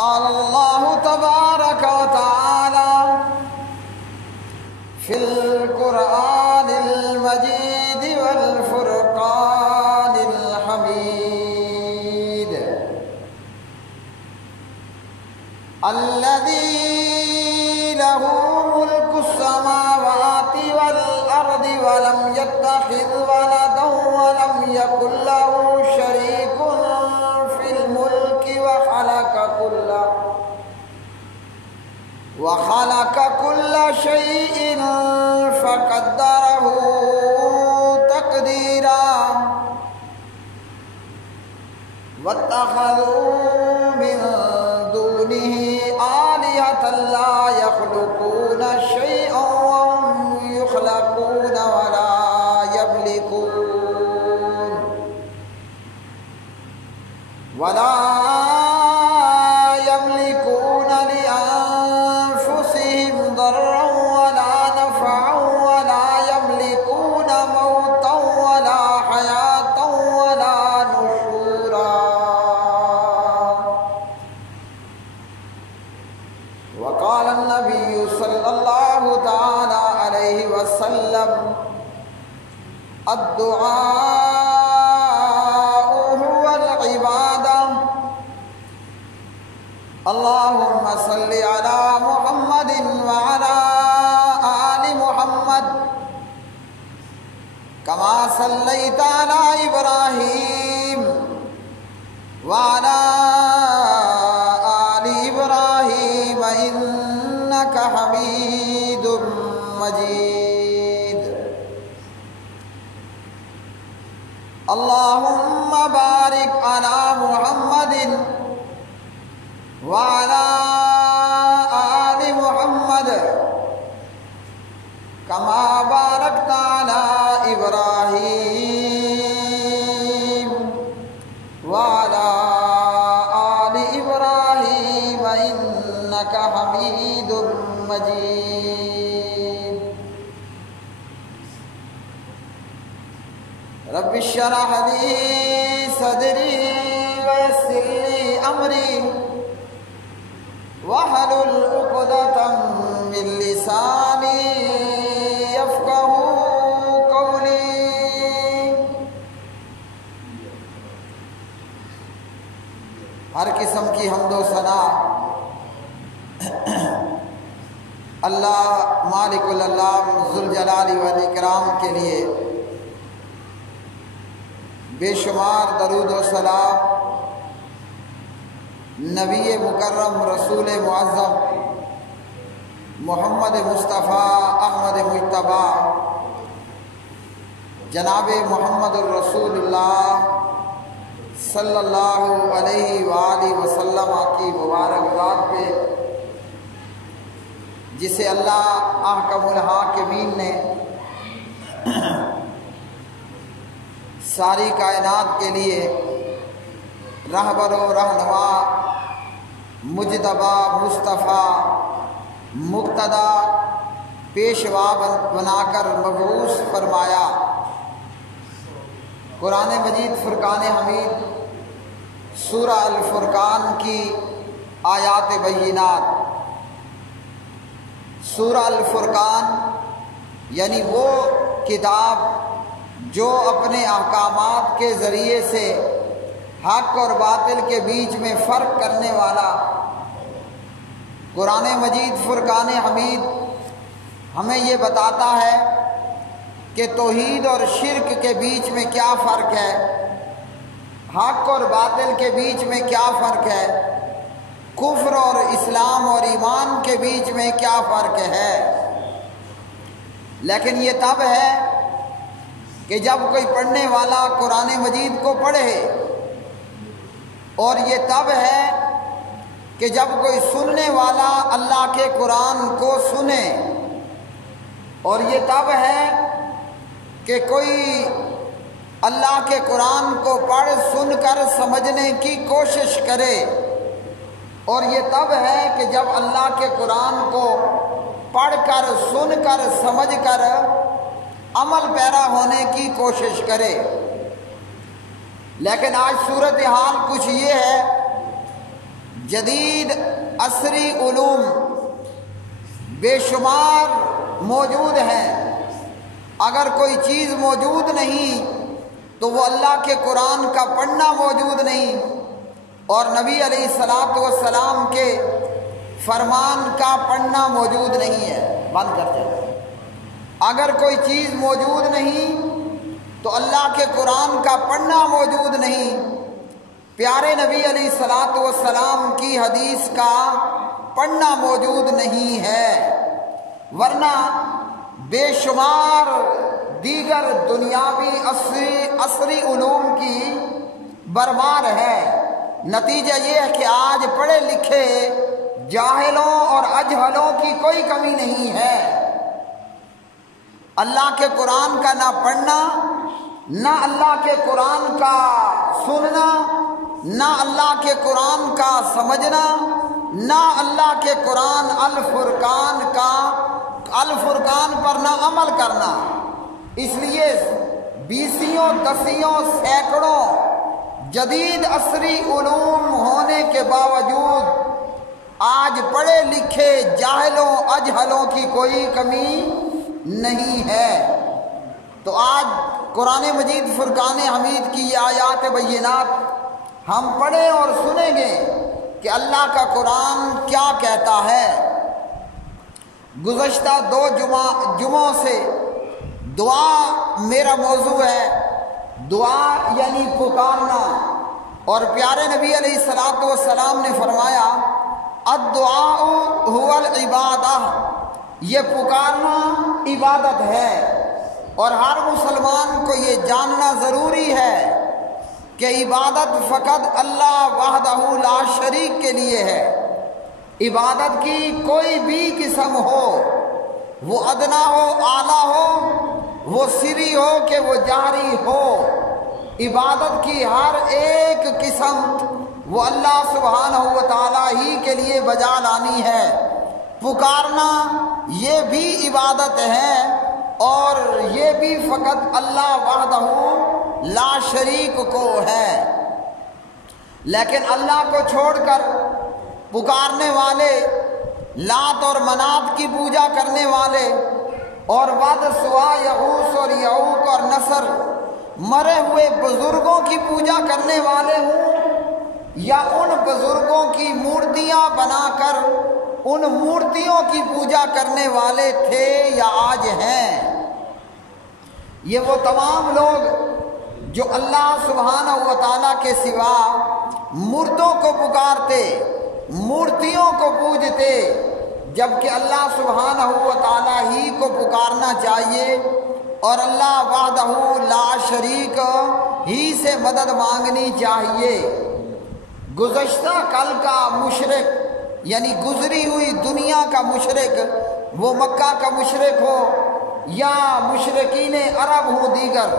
قال الله تبارك وتعالى في القرآن المجيد والفرقان الحميد الذي له ملك السماوات والأرض ولم يتخذ ولدا ولم يكن له شريك في الملك وخلق كل شيء فقدره تقديرا واتخذوا من دونه آلهة لا يخلقون شيئا وهم يخلقون ولا يملكون لأنفسهم ضرا ولا نفعا ولا يملكون موتا ولا حياة ولا نشورا وقال النبي صلى الله تعالى عليه وسلم الدعاء هو العبادة اللهم صل على محمد وعلى آل محمد كما صليت على إبراهيم وعلى آل إبراهيم إنك حميد مجيد اللهم بارك على محمد وعلى آل محمد كما باركت على إبراهيم وعلى آل إبراهيم إنك حميد مجيد رب اشرح لي صدري ويسر لي أمري واحلل عقدة من لساني يفقهوا قولي ہر قسم کی حمد و ثنا اللہ مالک العلام ذوالجلال والاکرام کے لیے، بے شمار درود و سلام نبی مکرم رسول معظم محمد مصطفیٰ احمد مجتبیٰ جناب محمد الرسول اللہ صلی اللہ علیہ وآلہ وسلم کی مبارک ذات پہ، جسے اللہ احکم الحاکمین نے ساری کائنات کے لیے رہبر و رہنما، مجتبی، مصطفیٰ، مقتدی، پیشوا بنا کر مبعوث فرمایا۔ قرآن مجید فرقان حمید سورہ الفرقان کی آیات بینات۔ سورہ الفرقان یعنی وہ کتاب جو اپنے احکامات کے ذریعے سے حق اور باطل کے بیچ میں فرق کرنے والا قرآن مجید فرقان حمید ہمیں یہ بتاتا ہے کہ توحید اور شرک کے بیچ میں کیا فرق ہے، حق اور باطل کے بیچ میں کیا فرق ہے، کفر اور اسلام اور ایمان کے بیچ میں کیا فرق ہے۔ لیکن یہ تب ہے کہ جب کوئی پڑھنے والا قرآن مجید کو پڑھے، اور یہ تب ہے کہ جب کوئی سننے والا اللہ کے قرآن کو سنے، اور یہ تب ہے کہ کوئی اللہ کے قرآن کو پڑھ سن کر سمجھنے کی کوشش کرے، اور یہ تب ہے کہ جب اللہ کے قرآن کو پڑھ کر سن کر سمجھ کر عمل پیرا ہونے کی کوشش کرے۔ لیکن آج صورتحال کچھ یہ ہے جدید عصری علوم بے شمار موجود ہیں، اگر کوئی چیز موجود نہیں تو وہ اللہ کے قرآن کا پڑھنا موجود نہیں اور نبی علیہ الصلاۃ والسلام کے فرمان کا پڑھنا موجود نہیں ہے۔ بند کر دیں۔ اگر کوئی چیز موجود نہیں تو اللہ کے قرآن کا پڑھنا موجود نہیں، پیارے نبی علیہ الصلاۃ والسلام کی حدیث کا پڑھنا موجود نہیں ہے، ورنہ بے شمار دیگر دنیاوی عصری علوم کی برمار ہے۔ نتیجہ یہ ہے کہ آج پڑھے لکھے جاہلوں اور اجہلوں کی کوئی کمی نہیں ہے۔ اللہ کے قرآن کا نہ پڑھنا، نہ اللہ کے قرآن کا سننا، نہ اللہ کے قرآن کا سمجھنا، نہ اللہ کے قرآن الفرقان پر نہ عمل کرنا۔ اس لیے بیسیوں دسیوں سینکڑوں جدید عصری علوم ہونے کے باوجود آج پڑھے لکھے جاہلوں اجہلوں کی کوئی کمی نہیں ہے۔ تو آج قرآن مجید فرقان حمید کی یہ آیات بینات ہم پڑھیں اور سنیں گے کہ اللہ کا قرآن کیا کہتا ہے۔ گزشتہ 2 جمعوں سے دعا میرا موضوع ہے، دعا یعنی پکارنا، اور پیارے نبی علیہ الصلاۃ والسلام نے فرمایا الدعاء هو العبادہ، یہ پکارنا عبادت ہے، اور ہر مسلمان کو یہ جاننا ضروری ہے کہ عبادت فقط اللہ وحدہ لا شریک کے لیے ہے۔ عبادت کی کوئی بھی قسم ہو، وہ ادنا ہو، اعلیٰ ہو، وہ سری ہو کہ وہ جہری ہو، عبادت کی ہر ایک قسم وہ اللہ سبحانہ و تعالی ہی کے لیے بجا لانی ہے۔ پکارنا یہ بھی عبادت ہے، اور یہ بھی فقط اللہ وحدہ لا شریک کو ہے۔ لیکن اللہ کو چھوڑ کر پکارنے والے، لات اور منات کی پوجا کرنے والے، اور ود سوا یغوث اور یعوق اور نصر مرے ہوئے بزرگوں کی پوجا کرنے والے ہوں، یا ان بزرگوں کی مورتیاں بنا کر ان مورتیوں کی پوجا کرنے والے تھے یا آج ہیں، یہ وہ تمام لوگ جو اللہ سبحانہ و تعالیٰ کے سوا مردوں کو پکارتے، مورتیوں کو پوجتے، جبکہ اللہ سبحانہ و تعالیٰ ہی کو پکارنا چاہیے اور اللہ وحدہ لا شریک ہی سے مدد مانگنی چاہیے۔ گزشتہ کل کا مشرک، یعنی گزری ہوئی دنیا کا مشرک، وہ مکہ کا مشرک ہو یا مشرکین عرب ہوں دیگر،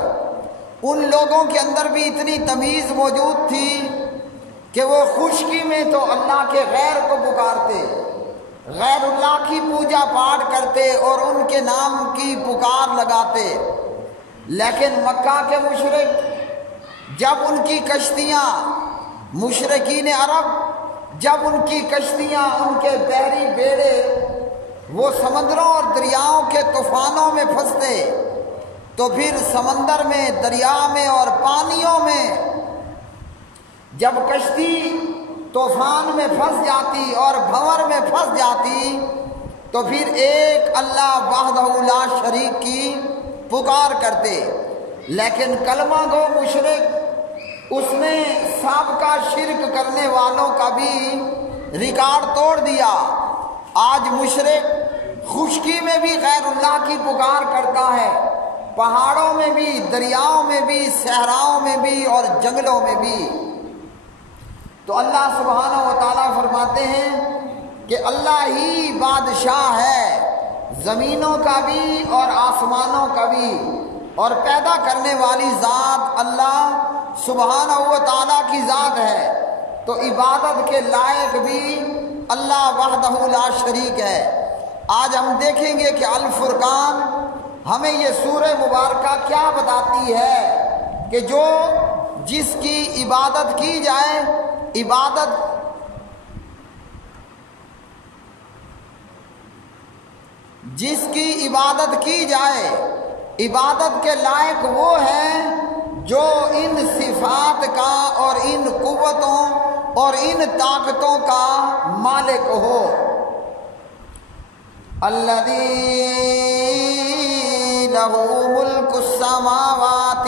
ان لوگوں کے اندر بھی اتنی تمیز موجود تھی کہ وہ خشکی میں تو اللہ کے غیر کو پکارتے، غیر اللہ کی پوجا پاٹ کرتے اور ان کے نام کی پکار لگاتے۔ لیکن مکہ کے مشرک جب ان کی کشتیاں، مشرکین عرب جب ان کی کشتیاں، ان کے بحری بیڑے وہ سمندروں اور دریاؤں کے طوفانوں میں پھنستے، تو پھر سمندر میں، دریا میں اور پانیوں میں جب کشتی طوفان میں پھنس جاتی اور بھنور میں پھنس جاتی، تو پھر ایک اللہ وحدہ لا شریک کی پکار کرتے۔ لیکن کلمہ گو مشرک، اس نے سابقہ شرک کرنے والوں کا بھی ریکارڈ توڑ دیا۔ آج مشرک خشکی میں بھی غیر اللہ کی پکار کرتا ہے، پہاڑوں میں بھی، دریاؤں میں بھی، صحراؤں میں بھی اور جنگلوں میں بھی۔ تو اللہ سبحانہ و تعالیٰ فرماتے ہیں کہ اللہ ہی بادشاہ ہے، زمینوں کا بھی اور آسمانوں کا بھی، اور پیدا کرنے والی ذات اللہ سبحانہ و تعالیٰ کی ذات ہے۔ تو عبادت کے لائق بھی اللہ وحدہ لا شریک ہے۔ آج ہم دیکھیں گے کہ الفرقان ہمیں یہ سورہ مبارکہ کیا بتاتی ہے کہ جس کی عبادت کی جائے، عبادت جس کی عبادت کی جائے، عبادت کے لائق وہ ہے جو ان صفات کا اور ان قوتوں اور ان طاقتوں کا مالک ہو۔ الذی لہ ملک السماوات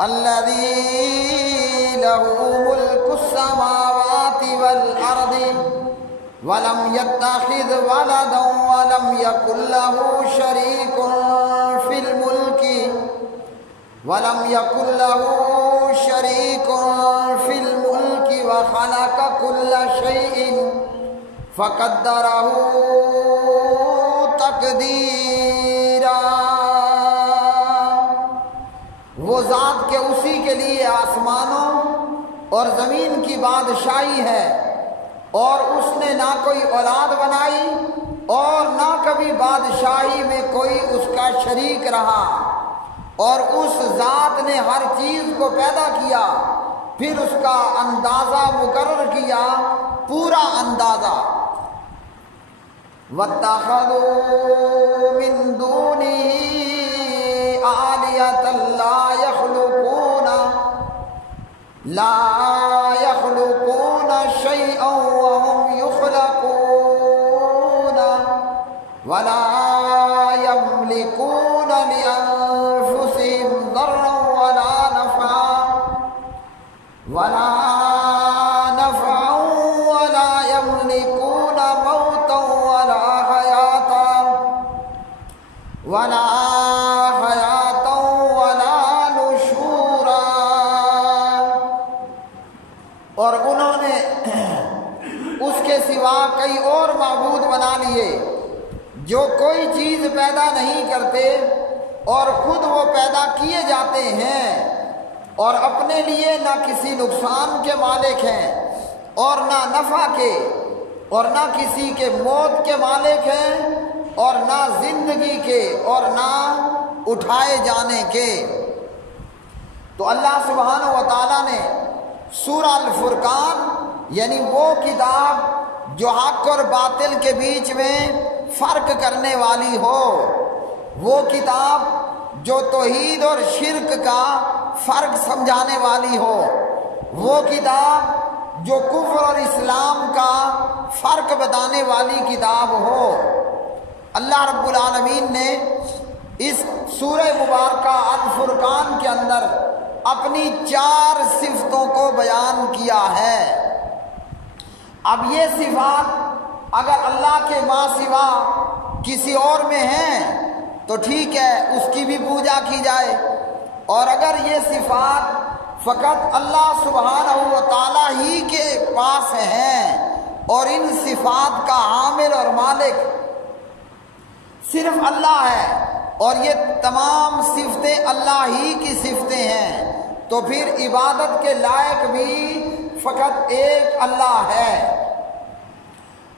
الذی لہ ملک السماوات والارض ولم يتخذ ولدا ولم يكن له شريك في الملك وخلق كل شيء فقدره تقديرا۔ وہ ذات کے اسی کے لیے آسمانوں اور زمین کی بادشاہی ہے، اور اس نے نہ کوئی اولاد بنائی اور نہ کبھی بادشاہی میں کوئی اس کا شریک رہا، اور اس ذات نے ہر چیز کو پیدا کیا، پھر اس کا اندازہ مقرر کیا، پورا اندازہ۔ وَاتَّخَذُوا مِن دُونِهِ آلِهَةً لا يخلقون شيئا وهم يخلقون ولا يملكون لأنفسهم ضرا ولا نفعا ولا يملكون موتا ولا حياة ولا نشورا۔ اور انہوں نے اس کے سوا کئی اور معبود بنا لیے جو کوئی چیز پیدا نہیں کرتے اور خود وہ پیدا کیے جاتے ہیں، اور اپنے لیے نہ کسی نقصان کے مالک ہیں اور نہ نفع کے، اور نہ کسی کے موت کے مالک ہیں اور نہ زندگی کے اور نہ اٹھائے جانے کے۔ تو اللہ سبحانہ و تعالیٰ نے سورہ الفرقان یعنی وہ کتاب جو حق اور باطل کے بیچ میں فرق کرنے والی ہو، وہ کتاب جو توحید اور شرک کا فرق سمجھانے والی ہو، وہ کتاب جو کفر اور اسلام کا فرق بتانے والی کتاب ہو۔ اللہ رب العالمین نے اس سورہ مبارکہ الفرقان کے اندر اپنی 4 صفتوں کو بیان کیا ہے۔ اب یہ صفات اگر اللہ کے ماں سوا کسی اور میں ہیں تو ٹھیک ہے، اس کی بھی پوجا کی جائے، اور اگر یہ صفات فقط اللہ سبحانہ و تعالیٰ ہی کے پاس ہیں اور ان صفات کا حامل اور مالک صرف اللہ ہے اور یہ تمام صفتیں اللہ ہی کی صفتیں ہیں، تو پھر عبادت کے لائق بھی فقط ایک اللہ ہے۔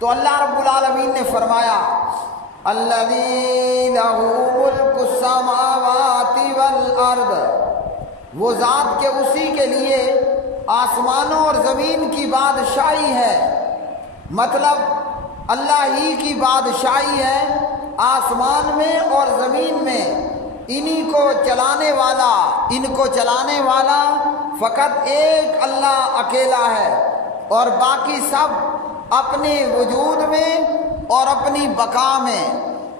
تو اللہ رب العالمین نے فرمایا الذی لہ ملک السماوات والارض، وہ ذات کے اسی کے لیے آسمانوں اور زمین کی بادشاہی ہے، مطلب اللہ ہی کی بادشاہی ہے آسمان میں اور زمین میں، ان کو چلانے والا فقط ایک اللہ اکیلا ہے، اور باقی سب اپنے وجود میں اور اپنی بقا میں،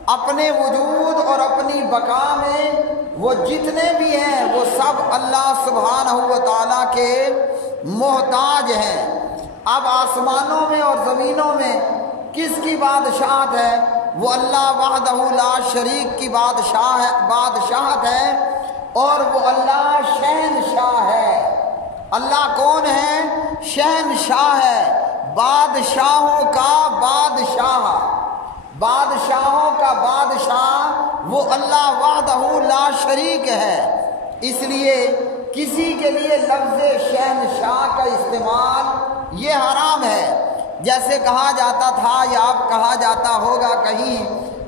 اپنے وجود اور اپنی بقا میں وہ جتنے بھی ہیں وہ سب اللہ سبحانہ و تعالیٰ کے محتاج ہیں۔ اب آسمانوں میں اور زمینوں میں کس کی بادشاہت ہے؟ وہ اللہ وحدہ لا شریک کی بادشاہت ہے، اور وہ اللہ شہنشاہ ہے۔ اللہ کون ہے؟ شہنشاہ ہے، بادشاہوں کا بادشاہ، بادشاہوں کا بادشاہ وہ اللہ وحدہ لا شریک ہے۔ اس لیے کسی کے لیے لفظ شہنشاہ کا استعمال یہ حرام ہے۔ جیسے کہا جاتا تھا یا اب کہا جاتا ہوگا کہیں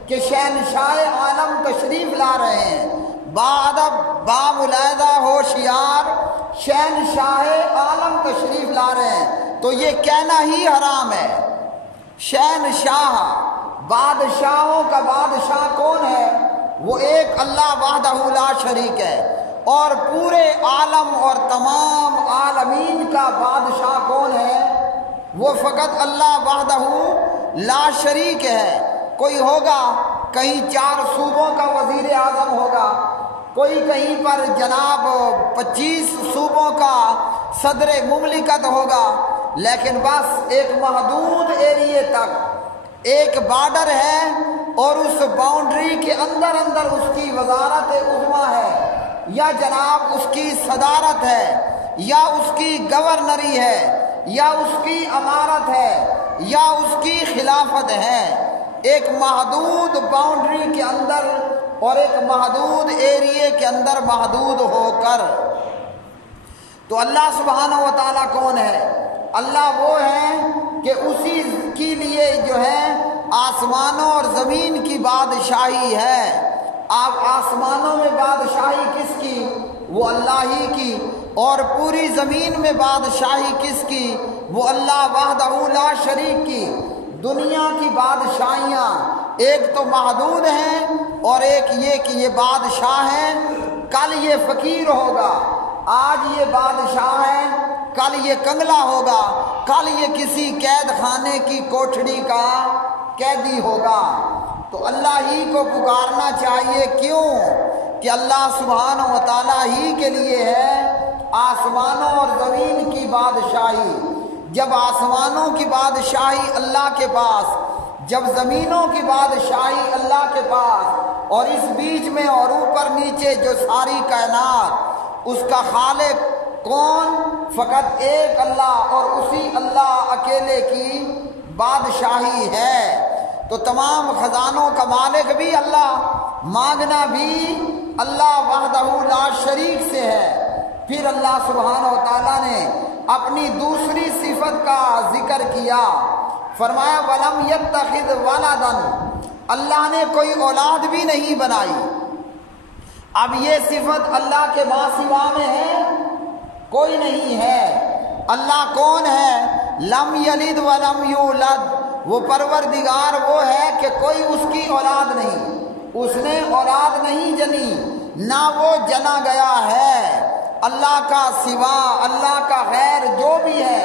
کہ شہنشاہ عالم تشریف لا رہے ہیں، باادب باملاحظہ ہوشیار شہنشاہ عالم تشریف لا رہے ہیں، تو یہ کہنا ہی حرام ہے۔ شہنشاہ، بادشاہوں کا بادشاہ کون ہے؟ وہ ایک اللہ وحدہ لا شریک ہے۔ اور پورے عالم اور تمام عالمین کا بادشاہ کون ہے؟ وہ فقط اللہ وحدہ لا شریک ہے۔ کوئی ہوگا کہیں 4 صوبوں کا وزیر اعظم ہوگا، کوئی کہیں پر جناب 25 صوبوں کا صدر مملکت ہوگا، لیکن بس ایک محدود ایریے تک ایک بارڈر ہے، اور اس باؤنڈری کے اندر اس کی وزارت عظمیٰ ہے، یا جناب اس کی صدارت ہے، یا اس کی گورنری ہے، یا اس کی امارت ہے، یا اس کی خلافت ہے۔ ایک محدود باؤنڈری کے اندر اور ایک محدود ایریے کے اندر محدود ہو کر۔ تو اللہ سبحانہ و تعالیٰ کون ہے؟ اللہ وہ ہے کہ اسی کے لیے جو ہے آسمانوں اور زمین کی بادشاہی ہے۔ آپ آسمانوں میں بادشاہی کس کی؟ وہ اللہ ہی کی۔ اور پوری زمین میں بادشاہی کس کی؟ وہ اللہ وحدہ لا شریک کی۔ دنیا کی بادشاہیاں ایک تو محدود ہیں، اور ایک یہ کہ یہ بادشاہ ہے، کل یہ فقیر ہوگا، آج یہ بادشاہ ہے، کل یہ کنگلا ہوگا، کل یہ کسی قید خانے کی کوٹھڑی کا قیدی ہوگا۔ تو اللہ ہی کو پکارنا چاہیے۔ کیوں؟ کہ اللہ سبحانہ و تعالیٰ ہی کے لیے ہے آسمانوں اور زمین کی بادشاہی۔ جب آسمانوں کی بادشاہی اللہ کے پاس، جب زمینوں کی بادشاہی اللہ کے پاس، اور اس بیچ میں اور اوپر نیچے جو ساری کائنات، اس کا خالق کون؟ فقط ایک اللہ، اور اسی اللہ اکیلے کی بادشاہی ہے۔ تو تمام خزانوں کا مالک بھی اللہ، مانگنا بھی اللہ وحدہ لا شریک سے ہے۔ پھر اللہ سبحانہ و تعالیٰ نے اپنی دوسری صفت کا ذکر کیا، فرمایا وَلَمْ يَتَّخِذْ وَلَدًا، اللہ نے کوئی اولاد بھی نہیں بنائی۔ اب یہ صفت اللہ کے ماں سوا میں ہے؟ کوئی نہیں ہے۔ اللہ کون ہے؟ لم یلد ولم یولد، وہ پروردگار وہ ہے کہ کوئی اس کی اولاد نہیں، اس نے اولاد نہیں جنی، نہ وہ جنا گیا ہے۔ اللہ کا سوا، اللہ کا غیر جو بھی ہے،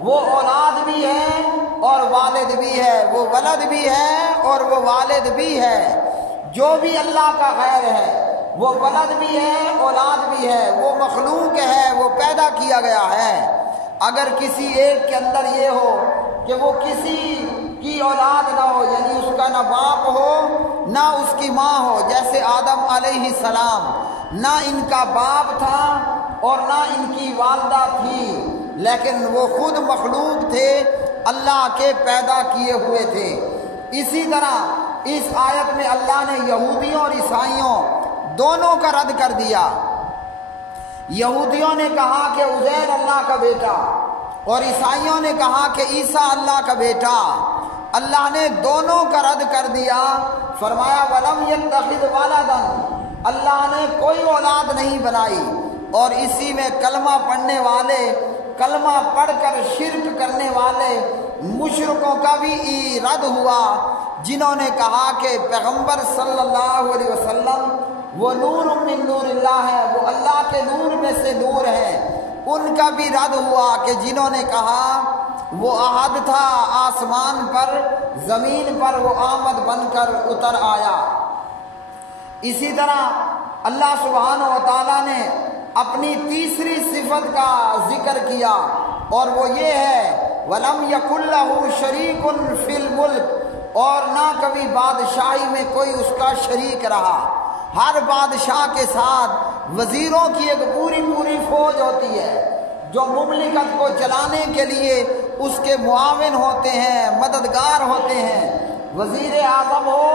وہ اولاد بھی ہے اور والد بھی ہے، وہ ولد بھی ہے اور وہ والد بھی ہے۔ جو بھی اللہ کا غیر ہے، وہ ولد بھی ہے، اولاد بھی ہے، وہ مخلوق ہے، وہ پیدا کیا گیا ہے۔ اگر کسی ایک کے اندر یہ ہو کہ وہ کسی کی اولاد نہ ہو، یعنی اس کا نہ باپ ہو نہ اس کی ماں ہو، جیسے آدم علیہ السلام، نہ ان کا باپ تھا اور نہ ان کی والدہ تھی، لیکن وہ خود مخلوق تھے، اللہ کے پیدا کیے ہوئے تھے۔ اسی طرح اس آیت میں اللہ نے یہودیوں اور عیسائیوں دونوں کا رد کر دیا۔ یہودیوں نے کہا کہ عزیر اللہ کا بیٹا، اور عیسائیوں نے کہا کہ عیسیٰ اللہ کا بیٹا۔ اللہ نے دونوں کا رد کر دیا، فرمایا وَلَمْ يَتَّخِذْ وَلَدًا، اللہ نے کوئی اولاد نہیں بنائی۔ اور اسی میں کلمہ پڑھنے والے، کلمہ پڑھ کر شرک کرنے والے مشرکوں کا بھی رد ہوا، جنہوں نے کہا کہ پیغمبر صلی اللہ علیہ وسلم وہ نور من نور اللہ ہے، وہ اللہ کے نور میں سے نور ہے۔ ان کا بھی رد ہوا کہ جنہوں نے کہا وہ احد تھا آسمان پر، زمین پر وہ آمد بن کر اتر آیا۔ اسی طرح اللہ سبحانہ و تعالیٰ نے اپنی تیسری صفت کا ذکر کیا، اور وہ یہ ہے وَلَمْ يَكُنْ لَهُ شَرِيكٌ فِي الْمُلْكِ، اور نہ کبھی بادشاہی میں کوئی اس کا شریک رہا۔ ہر بادشاہ کے ساتھ وزیروں کی ایک پوری فوج ہوتی ہے، جو مملکت کو چلانے کے لیے اس کے معاون ہوتے ہیں، مددگار ہوتے ہیں۔ وزیر اعظم ہو،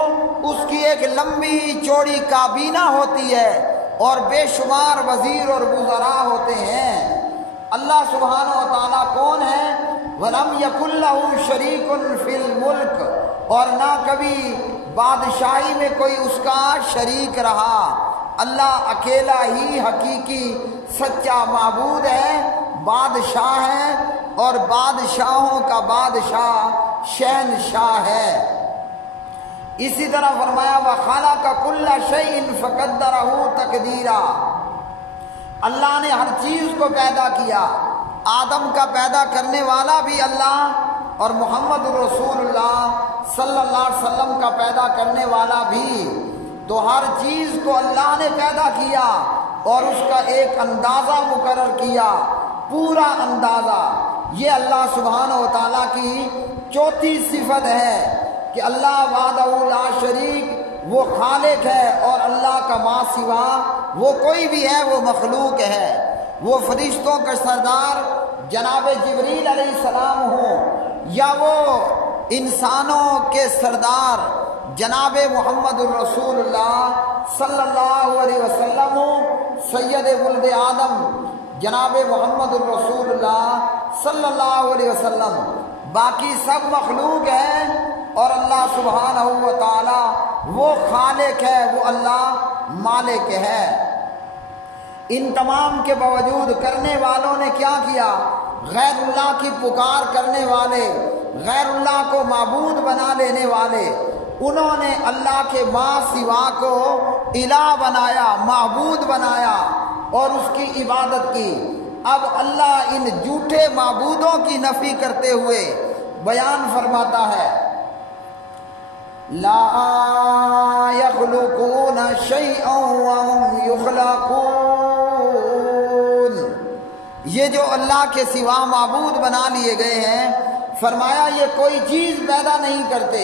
اس کی ایک لمبی چوڑی کابینہ ہوتی ہے، اور بے شمار وزیر اور وزراء ہوتے ہیں۔ اللہ سبحانہ و تعالیٰ کون ہے؟ وَلَمْ يَكُنْ لَهُ شَرِيكٌ فِي الْمُلْكِ، اور نہ کبھی بادشاہی میں کوئی اس کا شریک رہا۔ اللہ اکیلا ہی حقیقی سچا معبود ہے، بادشاہ ہے، اور بادشاہوں کا بادشاہ شہنشاہ ہے۔ اسی طرح فرمایا وَخَلَقَ كُلَّ شَيْءٍ فَقَدَّرَهُ تَقْدِيرًا، اللہ نے ہر چیز کو پیدا کیا، آدم کا پیدا کرنے والا بھی اللہ اور محمد رسول اللہ صلی اللہ علیہ وسلم کا پیدا کرنے والا بھی، تو ہر چیز کو اللہ نے پیدا کیا اور اس کا ایک اندازہ مقرر کیا، پورا اندازہ۔ یہ اللہ سبحانہ و تعالیٰ کی چوتھی صفت ہے کہ اللہ وحدہ لا شریک وہ خالق ہے، اور اللہ کا ما سوا وہ کوئی بھی ہے وہ مخلوق ہے۔ وہ فرشتوں کا سردار جناب جبریل علیہ السلام ہوں، یا وہ انسانوں کے سردار جناب محمد الرسول اللہ صلی اللہ علیہ وسلم ہوں، سید ولد آدم جناب محمد الرسول اللہ صلی اللہ علیہ وسلم، باقی سب مخلوق ہیں، اور اللہ سبحانہ و تعالی وہ خالق ہے، وہ اللہ مالک ہے۔ ان تمام کے باوجود کرنے والوں نے کیا کیا؟ غیر اللہ کی پکار کرنے والے، غیر اللہ کو معبود بنا لینے والے، انہوں نے اللہ کے ما سوا کو الہ بنایا، معبود بنایا اور اس کی عبادت کی۔ اب اللہ ان جھوٹے معبودوں کی نفی کرتے ہوئے بیان فرماتا ہے لا يخلقون شيئا وهم يخلقون، یہ جو اللہ کے سوا معبود بنا لیے گئے ہیں، فرمایا یہ کوئی چیز پیدا نہیں کرتے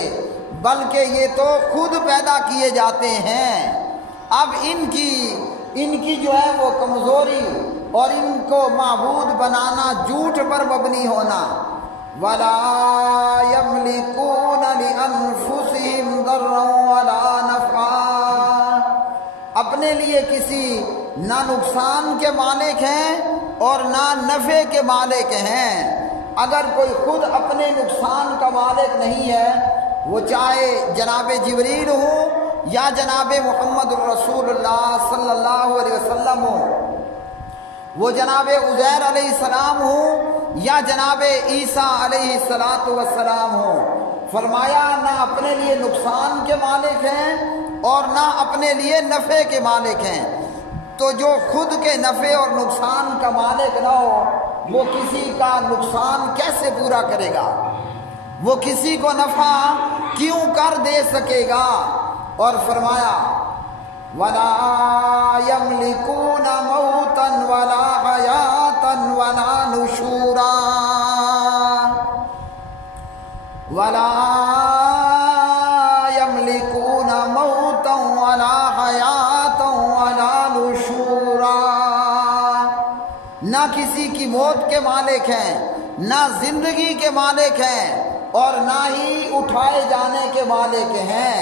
بلکہ یہ تو خود پیدا کیے جاتے ہیں۔ اب ان کی جو ہے وہ کمزوری اور ان کو معبود بنانا جھوٹ پر مبنی ہونا، وَلَا يَمْلِكُونَ لِأَنفُسِهِمْ ضَرًّا وَلَا نَفْعًا، اپنے لیے کسی نہ نقصان کے مالک ہیں اور نہ نفع کے مالک ہیں۔ اگر کوئی خود اپنے نقصان کا مالک نہیں ہے، وہ چاہے جناب جبریل ہو یا جناب محمد الرسول اللہ صلی اللہ علیہ وسلم ہو، وہ جناب عزیر علیہ السلام ہوں یا جناب عیسیٰ علیہ السلام ہوں، فرمایا نہ اپنے لیے نقصان کے مالک ہیں اور نہ اپنے لیے نفع کے مالک ہیں۔ تو جو خود کے نفع اور نقصان کا مالک نہ ہو، وہ کسی کا نقصان کیسے پورا کرے گا؟ وہ کسی کو نفع کیوں کر دے سکے گا؟ اور فرمایا وَلَا يَمْلِكُونَ مَوْتًا وَلَا حَيَاةً وَلَا نُشُورًا، وَلَا يَمْلِكُونَ مَوْتًا وَلَا حَيَاةً وَلَا نُشُورًا، نہ کسی کی موت کے مالک ہیں، نہ زندگی کے مالک ہیں، اور نہ ہی اٹھائے جانے کے مالک ہیں۔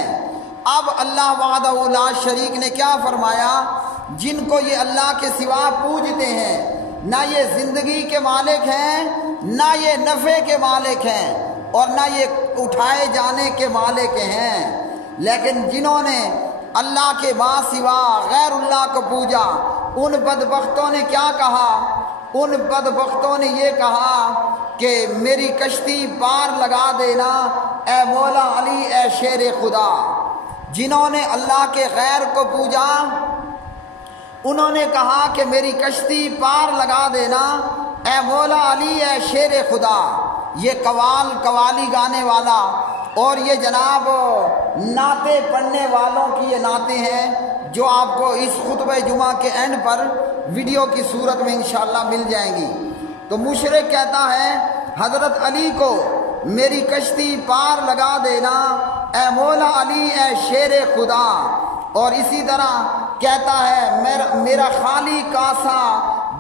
اب اللہ وحدہ لا شریک نے کیا فرمایا؟ جن کو یہ اللہ کے سوا پوجتے ہیں، نہ یہ زندگی کے مالک ہیں، نہ یہ نفع کے مالک ہیں، اور نہ یہ اٹھائے جانے کے مالک ہیں، لیکن جنہوں نے اللہ کے ما سوا غیر اللہ کو پوجا، ان بدبختوں نے کیا کہا؟ ان بدبختوں نے یہ کہا کہ میری کشتی پار لگا دینا اے مولا علی، اے شیر خدا۔ جنہوں نے اللہ کے غیر کو پوجا، انہوں نے کہا کہ میری کشتی پار لگا دینا اے مولا علی، اے شیر خدا۔ یہ قوالی گانے والا اور یہ جناب نعتیں پڑھنے والوں کی یہ نعتیں ہیں جو آپ کو اس خطبہ جمعہ کے اینڈ پر ویڈیو کی صورت میں انشاءاللہ مل جائیں گی۔ تو مشرک کہتا ہے حضرت علی کو میری کشتی پار لگا دینا اے مولا علی، اے شیر خدا، اور اسی طرح کہتا ہے میرا خالی کاسا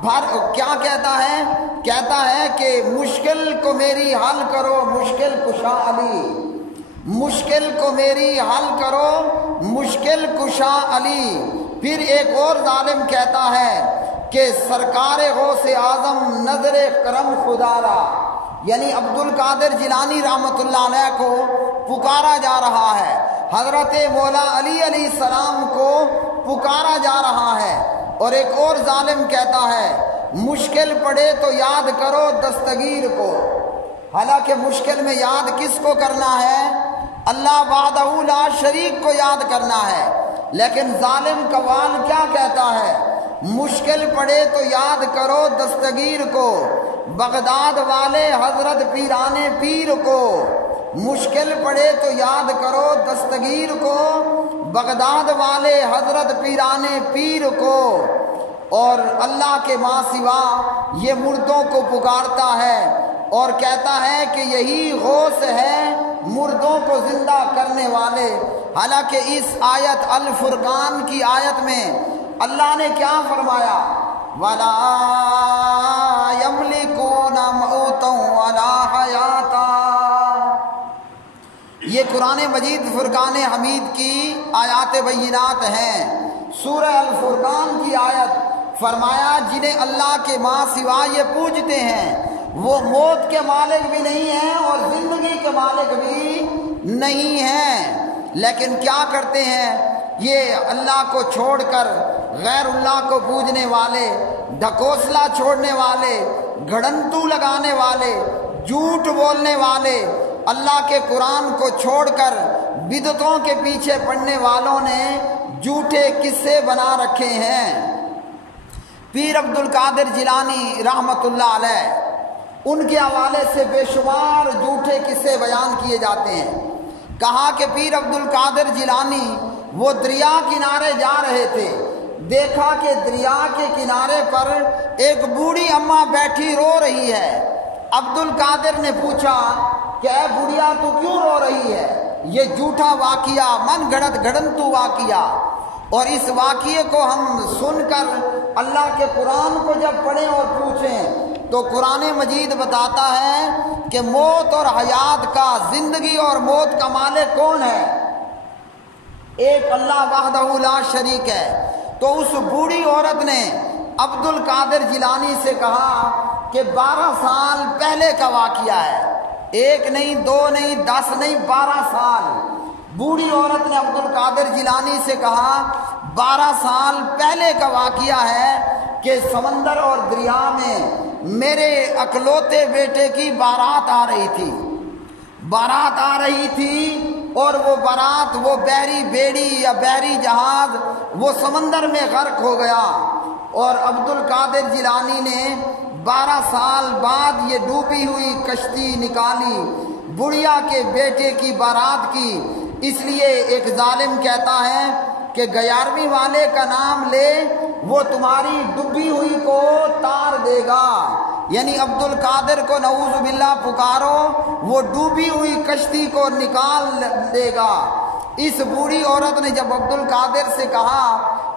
بھر، کیا کہتا ہے؟ کہتا ہے کہ مشکل کو میری حل کرو مشکل کشا علی، مشکل کو میری حل کرو مشکل کشا علی۔ پھر ایک اور ظالم کہتا ہے کہ سرکار غوث اعظم نظر کرم خدا را، یعنی عبد القادر جیلانی رحمۃ اللہ علیہ کو پکارا جا رہا ہے، حضرت مولا علی علیہ السلام کو پکارا جا رہا ہے۔ اور ایک اور ظالم کہتا ہے مشکل پڑے تو یاد کرو دستگیر کو، حالانکہ مشکل میں یاد کس کو کرنا ہے؟ اللہ وحدہ لا شریک کو یاد کرنا ہے۔ لیکن ظالم قوال کیا کہتا ہے؟ مشکل پڑے تو یاد کرو دستگیر کو، بغداد والے حضرت پیران پیر کو۔ مشکل پڑے تو یاد کرو دستگیر کو، بغداد والے حضرت پیران پیر کو۔ اور اللہ کے ماں سوا یہ مردوں کو پکارتا ہے اور کہتا ہے کہ یہی غوث ہے مردوں کو زندہ کرنے والے۔ حالانکہ اس آیت الفرقان کی آیت میں اللہ نے کیا فرمایا؟ وَلَا يَمْلِكُونَ مَوْتًا وَلَا حَيَاةً۔ یہ قرآن مجید فرقان حمید کی آیات بینات ہیں۔ سورہ الفرقان کی آیت فرمایا جنہیں اللہ کے ماں سوا یہ پوجتے ہیں وہ موت کے مالک بھی نہیں ہیں اور زندگی کے مالک بھی نہیں ہیں، لیکن کیا کرتے ہیں؟ یہ اللہ کو چھوڑ کر غیر اللہ کو پوجنے والے، ڈھکوسلا چھوڑنے والے، گھڑنتو لگانے والے، جھوٹ بولنے والے، اللہ کے قرآن کو چھوڑ کر بدعتوں کے پیچھے پڑنے والوں نے جھوٹے قصے بنا رکھے ہیں۔ پیر عبد القادر جیلانی رحمۃ اللہ علیہ، ان کے حوالے سے بے شمار جھوٹے قصے بیان کیے جاتے ہیں۔ کہا کہ پیر عبد القادر جیلانی وہ دریا کنارے جا رہے تھے، دیکھا کہ دریا کے کنارے پر ایک بوڑھی اماں بیٹھی رو رہی ہے۔ عبد القادر نے پوچھا کہ اے بڑھیا تو کیوں رو رہی ہے؟ یہ جھوٹا واقعہ، من گھڑت گھڑنتو واقعہ، اور اس واقعے کو ہم سن کر اللہ کے قرآن کو جب پڑھیں اور پوچھیں تو قرآن مجید بتاتا ہے کہ موت اور حیات کا، زندگی اور موت کا مالک کون ہے؟ ایک اللہ وحدہ لا شریک ہے۔ تو اس بوڑھی عورت نے عبد القادر جیلانی سے کہا کہ 12 سال پہلے کا واقعہ ہے، 1 نہیں 2 نہیں 10 نہیں 12 سال۔ بوڑھی عورت نے عبد القادر جیلانی سے کہا 12 سال پہلے کا واقعہ ہے کہ سمندر اور دریا میں میرے اکلوتے بیٹے کی بارات آ رہی تھی، بارات آ رہی تھی، اور وہ بارات، وہ بحری بیڑی یا بحری جہاز وہ سمندر میں غرق ہو گیا، اور عبد القادر جیلانی نے 12 سال بعد یہ ڈوبی ہوئی کشتی نکالی بڑھیا کے بیٹے کی بارات کی۔ اس لیے ایک ظالم کہتا ہے کہ 11ویں والے کا نام لے وہ تمہاری ڈوبی ہوئی کو تار دے گا، یعنی عبد القادر کو نعوذ باللہ پکارو وہ ڈوبی ہوئی کشتی کو نکال دے گا۔ اس بوڑھی عورت نے جب عبد القادر سے کہا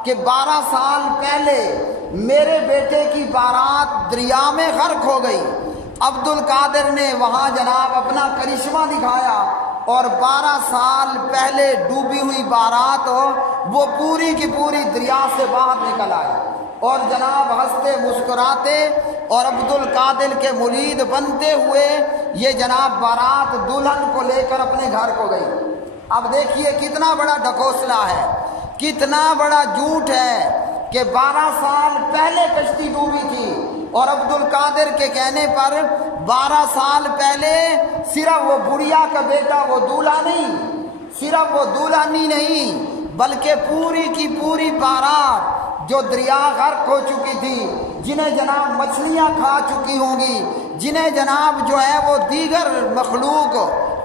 کہ 12 سال پہلے میرے بیٹے کی بارات دریا میں غرق ہو گئی، عبد القادر نے وہاں جناب اپنا کرشمہ دکھایا اور 12 سال پہلے ڈوبی ہوئی بارات وہ پوری کی پوری دریا سے باہر نکل آئی، اور جناب ہنستے مسکراتے اور عبد القادر کے مرید بنتے ہوئے یہ جناب بارات دلہن کو لے کر اپنے گھر کو گئی۔ اب دیکھیے کتنا بڑا ڈھکوسلا ہے، کتنا بڑا جھوٹ ہے کہ 12 سال پہلے کشتی ڈوبی تھی، اور عبد القادر کے کہنے پر 12 سال پہلے صرف وہ بڑھیا کا بیٹا وہ دولہا نہیں، صرف وہ دولہنی نہیں، بلکہ پوری کی پوری بارات جو دریا غرق ہو چکی تھی، جنہیں جناب مچھلیاں کھا چکی ہوں گی، جنہیں جناب جو ہے وہ دیگر مخلوق،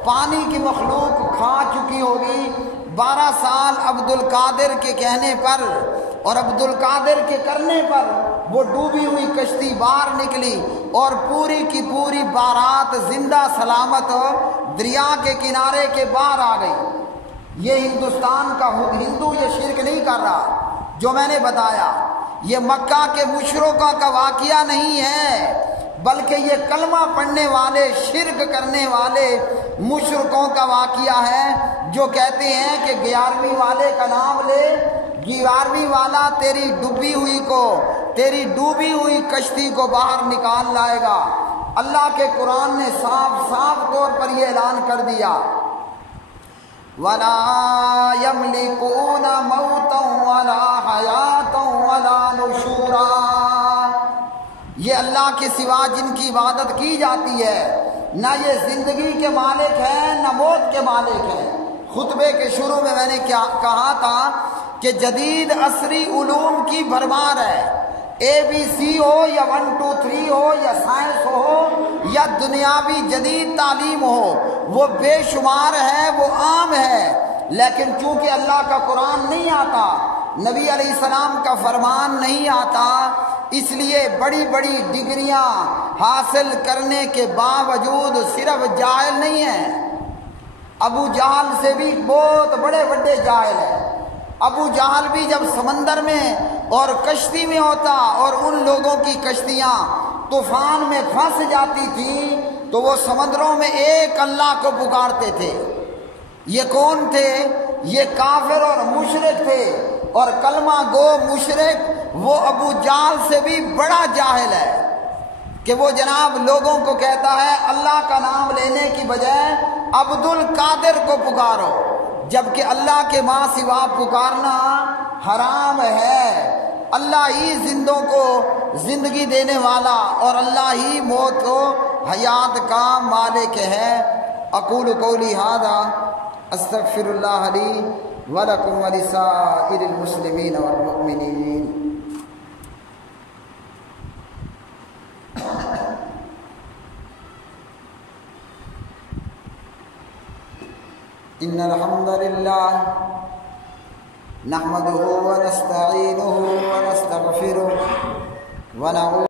پانی کی مخلوق کھا چکی ہوگی، 12 سال عبد القادر کے کہنے پر اور عبد القادر کے کرنے پر وہ ڈوبی ہوئی کشتی باہر نکلی اور پوری کی پوری بارات زندہ سلامت دریا کے کنارے کے باہر آ گئی۔ یہ ہندوستان کا ہندو یہ شرک نہیں کر رہا جو میں نے بتایا، یہ مکہ کے مشرکوں کا واقعہ نہیں ہے، بلکہ یہ کلمہ پڑھنے والے، شرک کرنے والے مشرکوں کا واقعہ ہے جو کہتے ہیں کہ 11ویں والے کا نام لے، 11ویں والا تیری ڈوبی ہوئی کو، تیری ڈوبی ہوئی کشتی کو باہر نکال لائے گا۔ اللہ کے قرآن نے صاف صاف طور پر یہ اعلان کر دیا، وَلَا يَمْلِكُونَ مَوْتًا وَلَا حَيَاةً وَلَا نُشُورًا۔ یہ اللہ کے سوا جن کی عبادت کی جاتی ہے نہ یہ زندگی کے مالک ہیں نہ موت کے مالک ہیں۔ خطبے کے شروع میں نے کیا کہا تھا کہ جدید عصری علوم کی بھرمار ہے، ABC ہو یا 1 2 3 ہو یا سائنس ہو یا دنیاوی جدید تعلیم ہو، وہ بے شمار ہے، وہ عام ہے، لیکن چونکہ اللہ کا قرآن نہیں آتا، نبی علیہ السلام کا فرمان نہیں آتا، اس لیے بڑی بڑی ڈگریاں حاصل کرنے کے باوجود صرف جاہل نہیں ہیں، ابو جہل سے بھی بہت بڑے بڑے جاہل ہیں۔ ابو جہل بھی جب سمندر میں اور کشتی میں ہوتا اور ان لوگوں کی کشتیاں طوفان میں پھنس جاتی تھیں تو وہ سمندروں میں ایک اللہ کو پکارتے تھے۔ یہ کون تھے؟ یہ کافر اور مشرک تھے، اور کلمہ گو مشرک وہ ابو جہل سے بھی بڑا جاہل ہے کہ وہ جناب لوگوں کو کہتا ہے اللہ کا نام لینے کی بجائے عبد القادر کو پکارو، جبکہ اللہ کے ماں سوا پکارنا حرام ہے۔ اللہ ہی زندوں کو زندگی دینے والا اور اللہ ہی موت و حیات کا مالک ہے۔ اقول قولی ھذا استغفر اللہ لی ولکم ولسائر المسلمین والمؤمنین۔ ان الحمد للہ نحمده ونستعینه ونستغفره ونعوذ